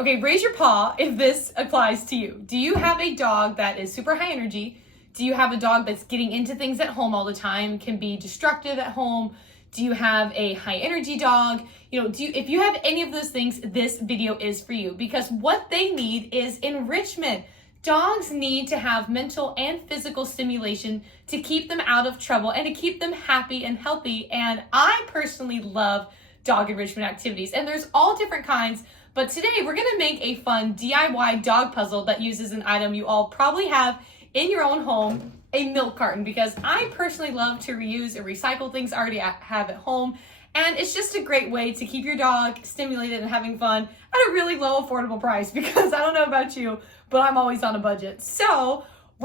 Okay, raise your paw if this applies to you. Do you have a dog that is super high energy? Do you have a dog that's getting into things at home all the time, can be destructive at home? Do you have a high energy dog? If you have any of those things, this video is for you, because what they need is enrichment. Dogs need to have mental and physical stimulation to keep them out of trouble and to keep them happy and healthy. And I personally love dog enrichment activities, and there's all different kinds. But today we're gonna make a fun DIY dog puzzle that uses an item you all probably have in your own home, a milk carton, because I personally love to reuse and recycle things I already have at home. And it's just a great way to keep your dog stimulated and having fun at a really low, affordable price, because I don't know about you, but I'm always on a budget. So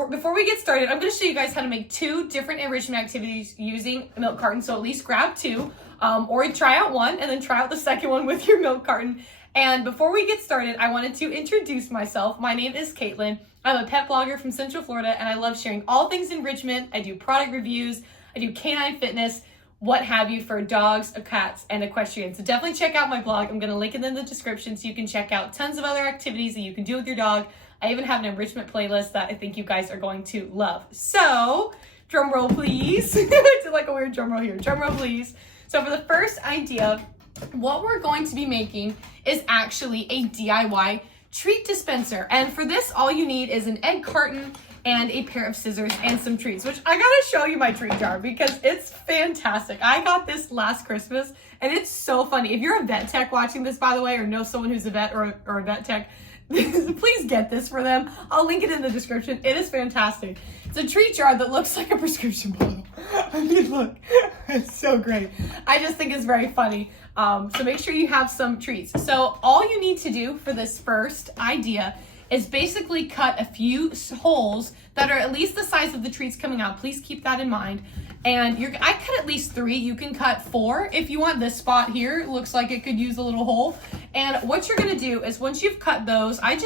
before we get started, I'm gonna show you guys how to make 2 different enrichment activities using a milk carton. So at least grab 2, or try out one and then try out the second one with your milk carton. And before we get started, I wanted to introduce myself. My name is Caitlin. I'm a pet blogger from Central Florida, and I love sharing all things enrichment. I do product reviews, I do canine fitness, what have you, for dogs, cats, and equestrians. So definitely check out my blog. I'm gonna link it in the description so you can check out tons of other activities that you can do with your dog. I even have an enrichment playlist that I think you guys are going to love. So, drum roll please. I did like a weird drum roll here. Drum roll please. So for the first idea, what we're going to be making is actually a DIY treat dispenser. And for this, all you need is an egg carton and a pair of scissors and some treats, which I gotta show you my treat jar because it's fantastic. I got this last Christmas and it's so funny. If you're a vet tech watching this, by the way, or know someone who's a vet or a vet tech, please get this for them. I'll link it in the description. It is fantastic. It's a treat jar that looks like a prescription bottle. I mean, look, it's so great. I just think it's very funny. So make sure you have some treats. So all you need to do for this first idea is basically cut a few holes that are at least the size of the treats coming out. Please keep that in mind. And I cut at least 3. You can cut 4 if you want. This spot here, it looks like it could use a little hole. And what you're gonna do is once you've cut those, I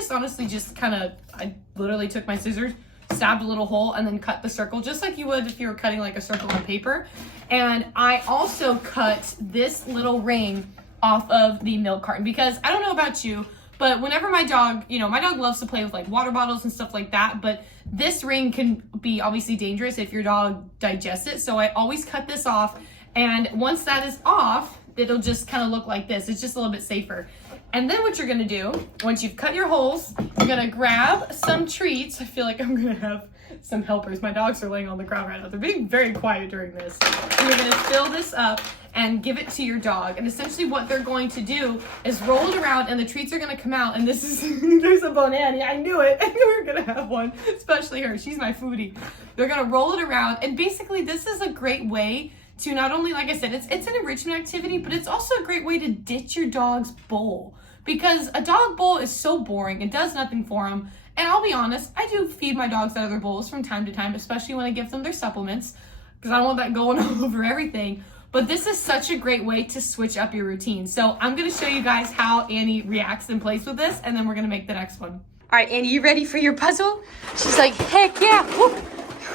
literally took my scissors, stabbed a little hole, and then cut the circle just like you would if you were cutting like a circle on paper. And I also cut this little ring off of the milk carton because I don't know about you, but whenever my dog loves to play with like water bottles and stuff like that, but this ring can be obviously dangerous if your dog digests it. So I always cut this off. And once that is off, it'll just kind of look like this. It's just a little bit safer. And then what you're gonna do, once you've cut your holes, you're gonna grab some treats. I feel like I'm gonna have some helpers. My dogs are laying on the ground right now. They're being very quiet during this. And you're gonna fill this up and give it to your dog. And essentially what they're going to do is roll it around and the treats are gonna come out. And this is, there's a banana. I knew it. I knew we were gonna have one, especially her. She's my foodie. They're gonna roll it around. And basically this is a great way to not only, like I said, it's an enrichment activity, but it's also a great way to ditch your dog's bowl. Because a dog bowl is so boring. It does nothing for them. And I'll be honest, I do feed my dogs out of their bowls from time to time, especially when I give them their supplements, because I don't want that going all over everything. But this is such a great way to switch up your routine. So I'm gonna show you guys how Annie reacts and plays with this, and then we're gonna make the next one. All right, Annie, you ready for your puzzle? She's like, heck yeah. Whoop.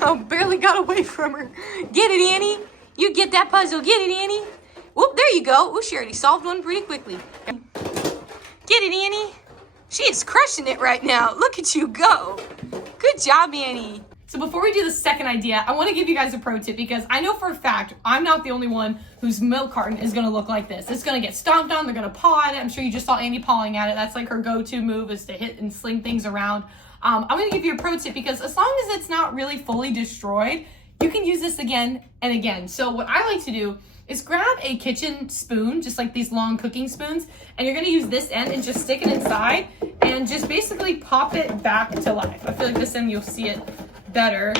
I barely got away from her. Get it, Annie. You get that puzzle. Get it, Annie. Whoop, there you go. Ooh, she already solved one pretty quickly. Get it, Annie. She is crushing it right now. Look at you go. Good job, Annie. So before we do the second idea, I want to give you guys a pro tip because I know for a fact I'm not the only one whose milk carton is going to look like this. It's going to get stomped on. They're going to paw at it. I'm sure you just saw Annie pawing at it. That's like her go-to move, is to hit and sling things around. I'm going to give you a pro tip because as long as it's not really fully destroyed, you can use this again and again. So what I like to do is grab a kitchen spoon, just like these long cooking spoons, and you're gonna use this end and just stick it inside and just basically pop it back to life. I feel like this end you'll see it better.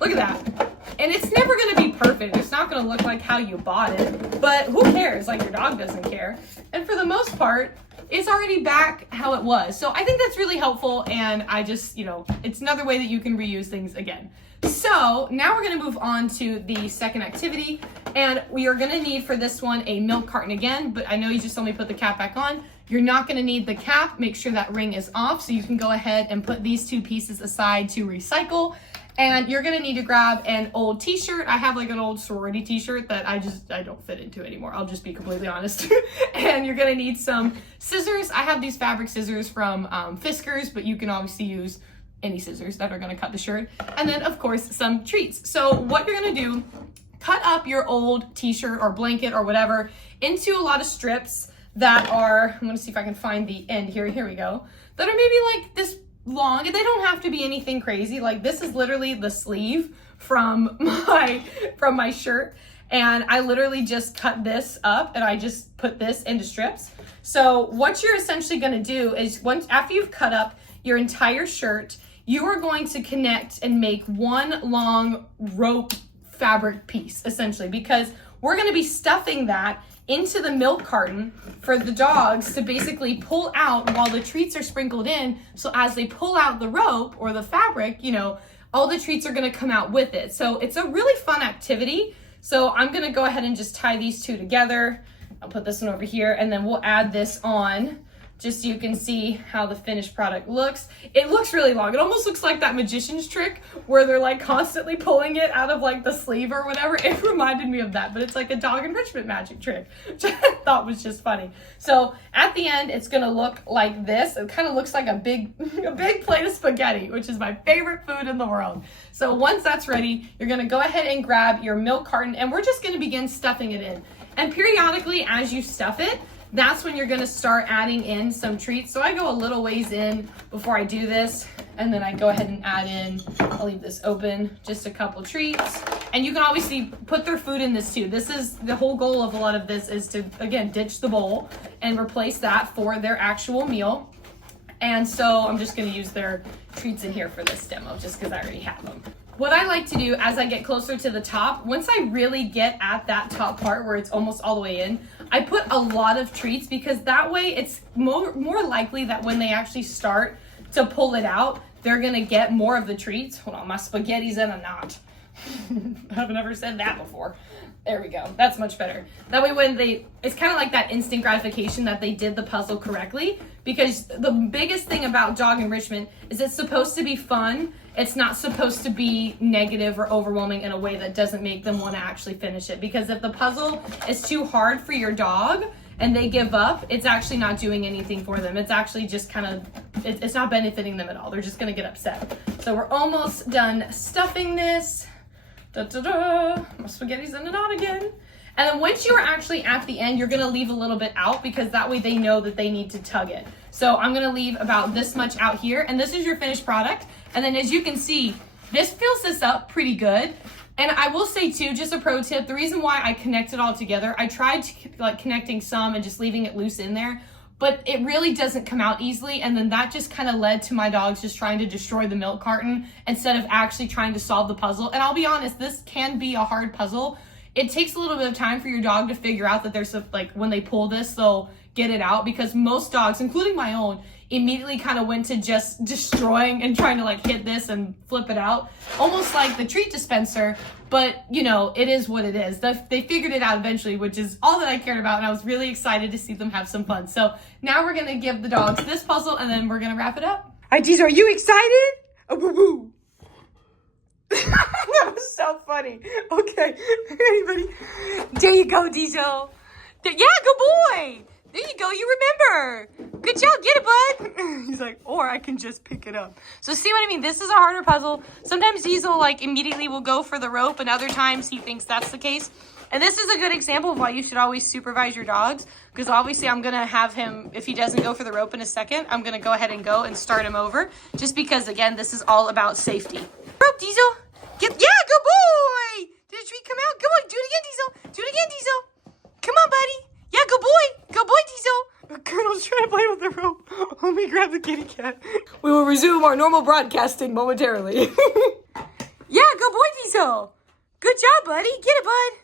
Look at that. And it's never gonna be perfect. It's not gonna look like how you bought it, but who cares? Like, your dog doesn't care. And for the most part, it's already back how it was. So I think that's really helpful, and I just, it's another way that you can reuse things again. So now we're gonna move on to the second activity, and we are gonna need for this one a milk carton again, but I know you just saw me put the cap back on. You're not gonna need the cap. Make sure that ring is off so you can go ahead and put these 2 pieces aside to recycle. And you're gonna need to grab an old t-shirt. I have like an old sorority t-shirt that I don't fit into anymore. I'll just be completely honest. And you're gonna need some scissors. I have these fabric scissors from Fiskars, but you can obviously use any scissors that are gonna cut the shirt. And then of course, some treats. So what you're gonna do, cut up your old t-shirt or blanket or whatever into a lot of strips that are, I'm gonna see if I can find the end here. Here we go. That are maybe like this long. They don't have to be anything crazy. Like this is literally the sleeve from my shirt. And I literally just cut this up and I just put this into strips. So what you're essentially gonna do is after you've cut up your entire shirt, you are going to connect and make one long rope fabric piece, essentially, because we're gonna be stuffing that into the milk carton for the dogs to basically pull out while the treats are sprinkled in. So as they pull out the rope or the fabric, you know, all the treats are gonna come out with it. So it's a really fun activity. So I'm gonna go ahead and just tie these two together. I'll put this one over here and then we'll add this on just so you can see how the finished product looks. It looks really long. It almost looks like that magician's trick where they're like constantly pulling it out of like the sleeve or whatever. It reminded me of that, but it's like a dog enrichment magic trick, which I thought was just funny. So at the end, it's gonna look like this. It kind of looks like a big plate of spaghetti, which is my favorite food in the world. So once that's ready, you're gonna go ahead and grab your milk carton and we're just gonna begin stuffing it in. And periodically as you stuff it, that's when you're gonna start adding in some treats. So I go a little ways in before I do this, and then I go ahead and add in, I'll leave this open, just a couple treats. And you can obviously put their food in this too. This is, the whole goal of a lot of this is to, again, ditch the bowl and replace that for their actual meal. And so I'm just gonna use their treats in here for this demo, just because I already have them. What I like to do as I get closer to the top, once I really get at that top part where it's almost all the way in, I put a lot of treats because that way it's more likely that when they actually start to pull it out, they're gonna get more of the treats. Hold on, my spaghetti's in a knot. I've never said that before. There we go, that's much better. That way when it's kind of like that instant gratification that they did the puzzle correctly, because the biggest thing about dog enrichment is it's supposed to be fun. It's not supposed to be negative or overwhelming in a way that doesn't make them want to actually finish it. Because if the puzzle is too hard for your dog and they give up, it's actually not doing anything for them. It's actually just kind of, it's not benefiting them at all. They're just gonna get upset. So we're almost done stuffing this. Da-da-da. My spaghetti's in a knot again. And then once you're actually at the end, you're gonna leave a little bit out because that way they know that they need to tug it. So I'm gonna leave about this much out here, and this is your finished product. And then as you can see, this fills this up pretty good. And I will say too, just a pro tip, the reason why I connect it all together, I tried like connecting some and just leaving it loose in there, but it really doesn't come out easily. And then that just kind of led to my dogs just trying to destroy the milk carton instead of actually trying to solve the puzzle. And I'll be honest, this can be a hard puzzle. It takes a little bit of time for your dog to figure out that there's like when they pull this, they'll get it out, because most dogs, including my own, immediately kind of went to just destroying and trying to like hit this and flip it out, almost like the treat dispenser. But you know, it is what it is. They figured it out eventually, which is all that I cared about, and I was really excited to see them have some fun. So now we're gonna give the dogs this puzzle and then we're gonna wrap it up. All right, Diesel, are you excited? Oh, boo boo. That was so funny. Okay, anybody? There you go, Diesel. Yeah, good boy. There you go, you remember. Good job, get it, bud. He's like, or I can just pick it up. So see what I mean? This is a harder puzzle. Sometimes Diesel like immediately will go for the rope, and other times he thinks that's the case. And this is a good example of why you should always supervise your dogs, because obviously I'm gonna have him, if he doesn't go for the rope in a second, I'm gonna go ahead and go and start him over, just because again, this is all about safety. Rope, Diesel. Yeah, good boy. Did the treat come out? Come on, do it again, Diesel. Do it again, Diesel. Come on, buddy. Yeah, good boy. Good boy, Diesel. Colonel's trying to play with the rope. Let me grab the kitty cat. We will resume our normal broadcasting momentarily. Yeah, good boy, Diesel. Good job, buddy. Get it, bud.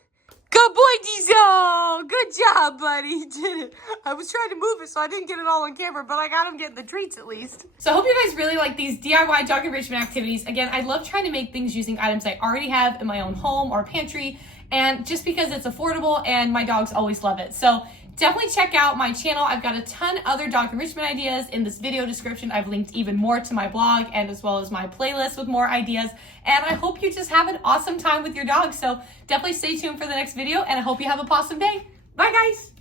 Good boy, Diesel. Good job, buddy. He did it. I was trying to move it so I didn't get it all on camera, but I got him getting the treats at least. So I hope you guys really like these DIY dog enrichment activities. Again, I love trying to make things using items I already have in my own home or pantry. And just because it's affordable and my dogs always love it. So definitely check out my channel. I've got a ton other dog enrichment ideas in this video description. I've linked even more to my blog and as well as my playlist with more ideas. And I hope you just have an awesome time with your dog. So definitely stay tuned for the next video, and I hope you have a awesome day. Bye, guys.